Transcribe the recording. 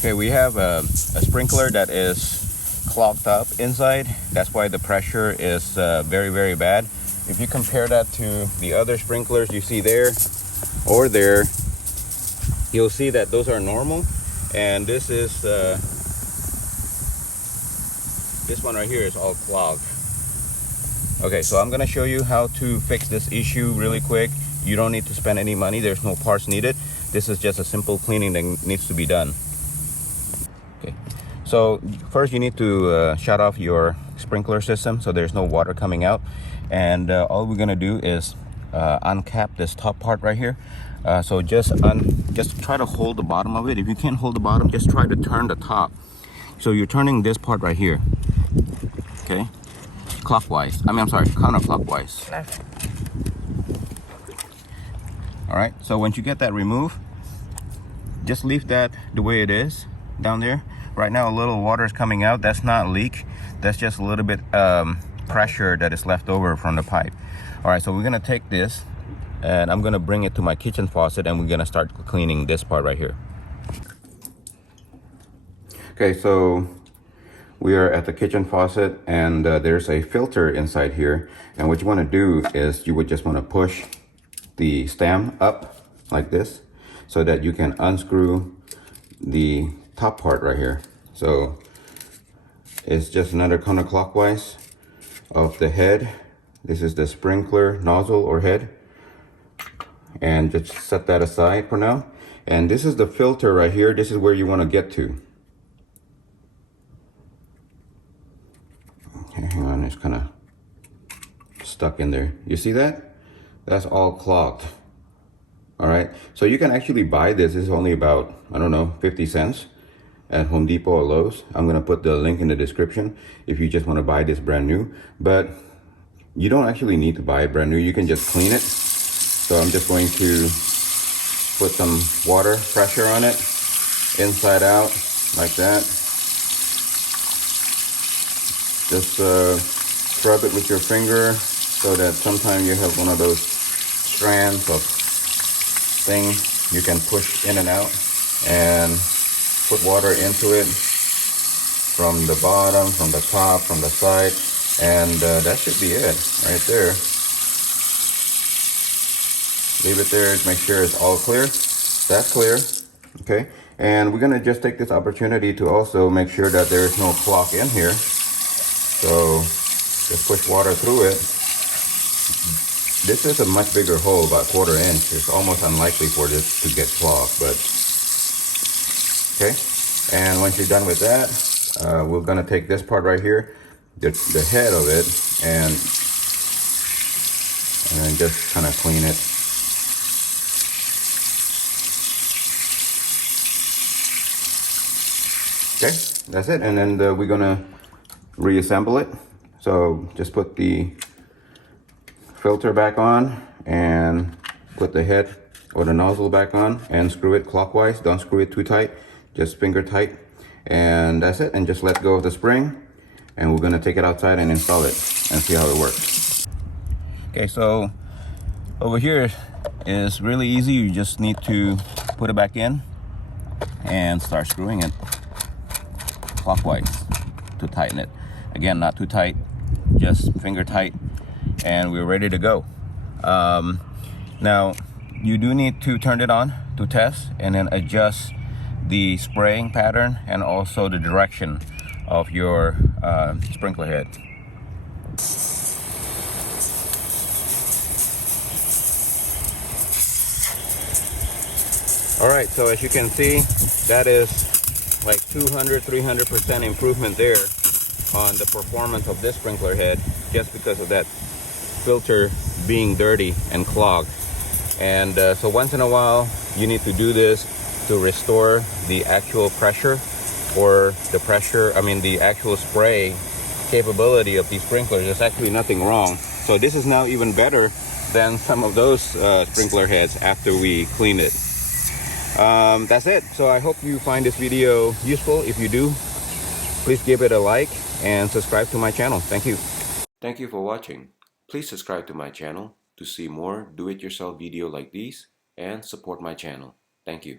Okay, we have a sprinkler that is clogged up inside. That's why the pressure is very bad. If you compare that to the other sprinklers you see there or there, you'll see that those are normal, and this one right here is all clogged. Okay, so I'm gonna show you how to fix this issue really quick. You don't need to spend any money. There's no parts needed. This is just a simple cleaning that needs to be done. Okay, so first you need to shut off your sprinkler system so there's no water coming out, and all we're gonna do is uncap this top part right here. So just try to hold the bottom of it. If you can't hold the bottom, just try to turn the top. So you're turning this part right here, okay, clockwise. I'm sorry, counterclockwise. All right, so once you get that removed, just leave that the way it is down there. Right now a little water is coming out. That's not leak, that's just a little bit pressure that is left over from the pipe. All right, so we're gonna take this and I'm gonna bring it to my kitchen faucet, and we're gonna start cleaning this part right here. Okay, so we are at the kitchen faucet, and there's a filter inside here, and what you want to do is you would just want to push the stem up like this so that you can unscrew the top part right here. So it's just another counterclockwise of the head. This is the sprinkler nozzle or head, and just set that aside for now. And this is the filter right here. This is where you want to get to. Okay, hang on, it's kind of stuck in there. You see that? That's all clogged. All right, so you can actually buy this. This is only about, I don't know, 50 cents at Home Depot or Lowe's. I'm gonna put the link in the description if you just want to buy this brand new. But you don't actually need to buy it brand new. You can just clean it. So I'm just going to put some water pressure on it, inside out, like that. Just scrub it with your finger so that sometimes you have one of those strands of things you can push in and out, and put water into it from the bottom, from the top, from the side, and that should be it right there. Leave it there, make sure it's all clear. That's clear, okay? And we're gonna just take this opportunity to also make sure that there is no clog in here. So just push water through it. This is a much bigger hole, about 1/4 inch. It's almost unlikely for this to get clogged, but okay. And once you're done with that, we're gonna take this part right here, the head of it, and then just kind of clean it. Okay, that's it. And then we're gonna reassemble it. So just put the filter back on and put the head or the nozzle back on and screw it clockwise. Don't screw it too tight, just finger tight, and that's it. And just let go of the spring, and we're gonna take it outside and install it and see how it works. Okay, so over here is really easy. You just need to put it back in and start screwing it clockwise to tighten it. Again, not too tight, just finger tight, and we're ready to go. Now you do need to turn it on to test, and then adjust the spraying pattern and also the direction of your sprinkler head. All right, so as you can see, that is like 200-300% improvement there on the performance of this sprinkler head, just because of that filter being dirty and clogged. And so once in a while you need to do this to restore the actual pressure, or the actual spray capability of these sprinklers. There's actually nothing wrong. So this is now even better than some of those sprinkler heads after we clean it. That's it. So I hope you find this video useful. If you do, please give it a like and subscribe to my channel. Thank you. Thank you for watching. Please subscribe to my channel to see more do-it-yourself video like these and support my channel. Thank you.